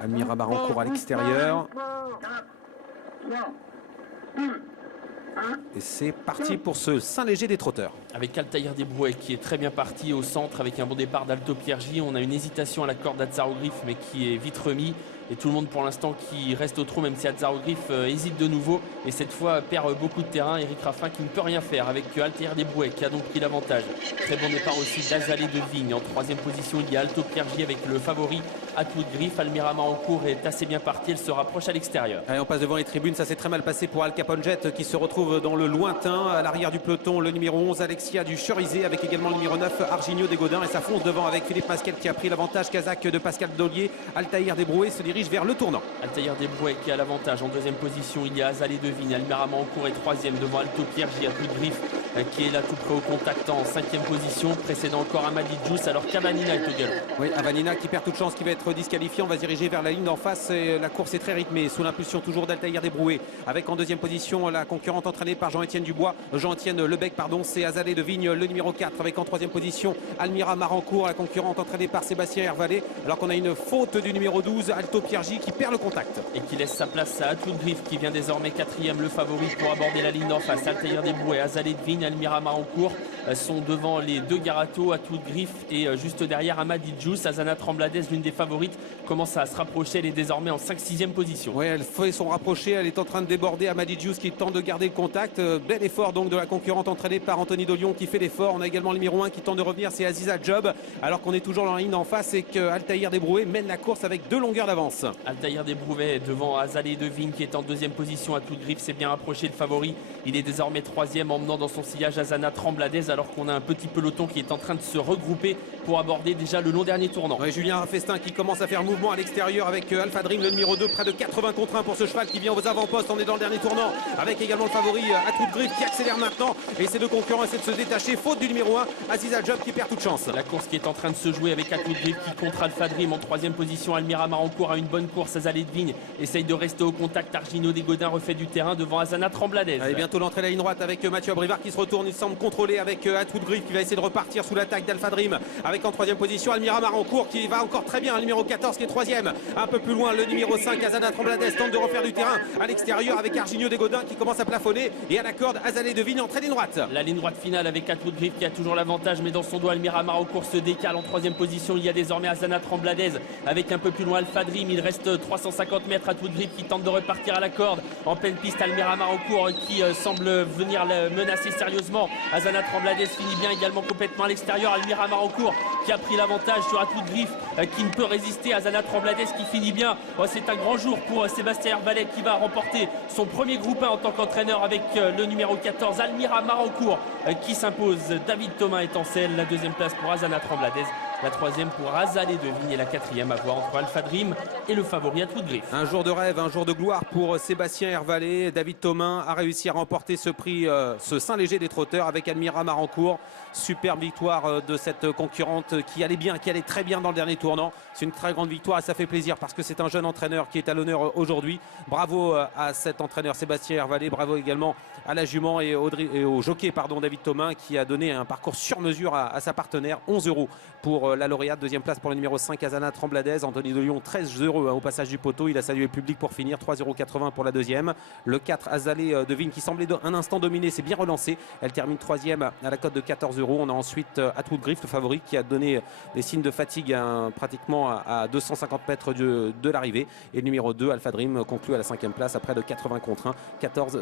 Almira Marancourt à l'extérieur. Et c'est parti pour ce Saint-Léger des trotteurs. Avec Altaïr Desbrouets qui est très bien parti au centre avec un bon départ d'Alto Piergi. On a une hésitation à la corde d'Atzarogrif mais qui est vite remis. Et tout le monde pour l'instant qui reste au trot, même si Atzarogrif hésite de nouveau. Et cette fois perd beaucoup de terrain. Eric Raffin qui ne peut rien faire avec Altaïr Desbrouets qui a donc pris l'avantage. Très bon départ aussi d'Azalée de Vigne. En troisième position, il y a Alto Piergi avec le favori Atwood-Griff. Almira Marancourt est assez bien partie. Elle se rapproche à l'extérieur. Allez, on passe devant les tribunes. Ça s'est très mal passé pour Al Capone Jet qui se retrouve dans le lointain. À l'arrière du peloton, le numéro 11, Alexia du Cherizé, avec également le numéro 9, Arginio Desgaudins. Et ça fonce devant avec Philippe Masquel qui a pris l'avantage. Kazakh de Pascal Dollier. Altaïr Desbrouets se dirige vers le tournant. Altaïr Desbrouets qui a l'avantage. En deuxième position, il y a Azalée de Vigne. Almira Marancourt est troisième devant Alto Piergi. Atwood-Griff qui est là tout près au contact en cinquième position. Précédent encore Amadi Djous, alors qu'Avanina est au galop. Oui, Avanina qui perd toute chance, qui va être disqualifié. On va se diriger vers la ligne d'en face. Et la course est très rythmée sous l'impulsion toujours d'Altaïr Desbrouets. Avec en deuxième position la concurrente entraînée par Jean-Étienne Dubois. Jean-Étienne Lebec, pardon, c'est Azalée de Vigne, le numéro 4. Avec en troisième position Almira Marancourt, la concurrente entraînée par Sébastien Hervalet. Alors qu'on a une faute du numéro 12, Alto Piergi, qui perd le contact. Et qui laisse sa place à Atwood-Griff qui vient désormais quatrième, le favori pour aborder la ligne d'en face. Altaïr Desbrouets, Azalée de Vigne, Almira Marancourt sont devant les deux Garato, Atwood-Griff et juste derrière Amadi Djous. Azana Trembladez, l'une des favorites, commence à se rapprocher. Elle est désormais en 5-6e position. Oui, elle fait son rapproché, elle est en train de déborder. Amadi Djous qui tente de garder le contact. Bel effort donc de la concurrente entraînée par Anthony Dolion qui fait l'effort. On a également le numéro 1 qui tente de revenir, c'est Aziza Job. Alors qu'on est toujours dans la ligne d'en face et que Altaïr Desbrouets mène la course avec 2 longueurs d'avance. Altaïr Desbrouets devant Azalée de Vigne qui est en deuxième position. Atwood-Griff s'est bien rapproché, le favori. Il est désormais troisième, emmenant dans son sillage Azana Trembladez, alors qu'on a un petit peloton qui est en train de se regrouper pour aborder déjà le long dernier tournant. Ouais, Julien Raffestin qui commence à faire mouvement à l'extérieur avec Alpha Dream, le numéro 2, près de 80 contre 1 pour ce cheval qui vient aux avant-postes. On est dans le dernier tournant avec également le favori Atwood-Griff qui accélère maintenant. Et ces deux concurrents essaient de se détacher. Faute du numéro 1, Aziza Job qui perd toute chance. La course qui est en train de se jouer avec Atwood-Griff qui contre Alpha Dream en troisième position. Almira Marancourt a une bonne course. Azalée de Vigne essaye de rester au contact. Arginio Desgaudins refait du terrain devant Azana Trembladez. Allez, bientôt l'entrée à la ligne droite avec Mathieu Abrivard qui se retourne. Il semble contrôler avec Atwood-Griff qui va essayer de repartir sous l'attaque d'Alpha Dream. Avec en troisième position Almira Marancourt qui va encore très bien. Le numéro 14 qui est troisième. Un peu plus loin, le numéro 5, Azana Trembladez, tente de refaire du terrain à l'extérieur avec Arginio Desgaudins qui commence à plafonner. Et à la corde, Azalée de Vigne, entrée ligne droite. La ligne droite finale avec Atwood-Griff qui a toujours l'avantage, mais dans son dos, Almira Marancourt se décale en troisième position. Il y a désormais Azana Trembladez avec un peu plus loin Alpha Dream. Il reste 350 mètres. Atwood-Griff qui tente de repartir à la corde. En pleine piste, Almira Marancourt qui semble venir le menacer sérieusement. Azana Trembladez finit bien également complètement à l'extérieur. Almira Marancourt qui a pris l'avantage sur Atwood-Griff qui ne peut résister. Azana Trembladez qui finit bien. C'est un grand jour pour Sébastien Hervalet qui va remporter son premier groupe 1 en tant qu'entraîneur avec le numéro 14, Almira Marancourt qui s'impose. David Thomas est en selle. La deuxième place pour Azana Trembladez. La troisième pour Azalée de Vigne et la quatrième à voir entre Alpha Dream et le favori Atwood-Griff. Un jour de rêve, un jour de gloire pour Sébastien Hervalet. David Thomas a réussi à remporter ce prix, ce Saint-Léger des trotteurs avec Almira Marancourt. Superbe victoire de cette concurrente qui allait bien, qui allait très bien dans le dernier tournant. C'est une très grande victoire et ça fait plaisir parce que c'est un jeune entraîneur qui est à l'honneur aujourd'hui. Bravo à cet entraîneur Sébastien Hervalet, bravo également à la jument et au jockey David Thomas qui a donné un parcours sur mesure à sa partenaire. 11 € pour la lauréate. Deuxième place pour le numéro 5, Azana Trembladez. Anthony Delion, 13 € au passage du poteau. Il a salué le public pour finir. 3,80 € pour la deuxième. Le 4, Azalée de Vigne qui semblait un instant dominer, s'est bien relancé. Elle termine troisième à la cote de 14 €. On a ensuite Atwood-Griff, le favori, qui a donné des signes de fatigue pratiquement à 250 mètres de l'arrivée. Et le numéro 2, Alpha Dream, conclut à la cinquième place à près de 80 contre 1. 14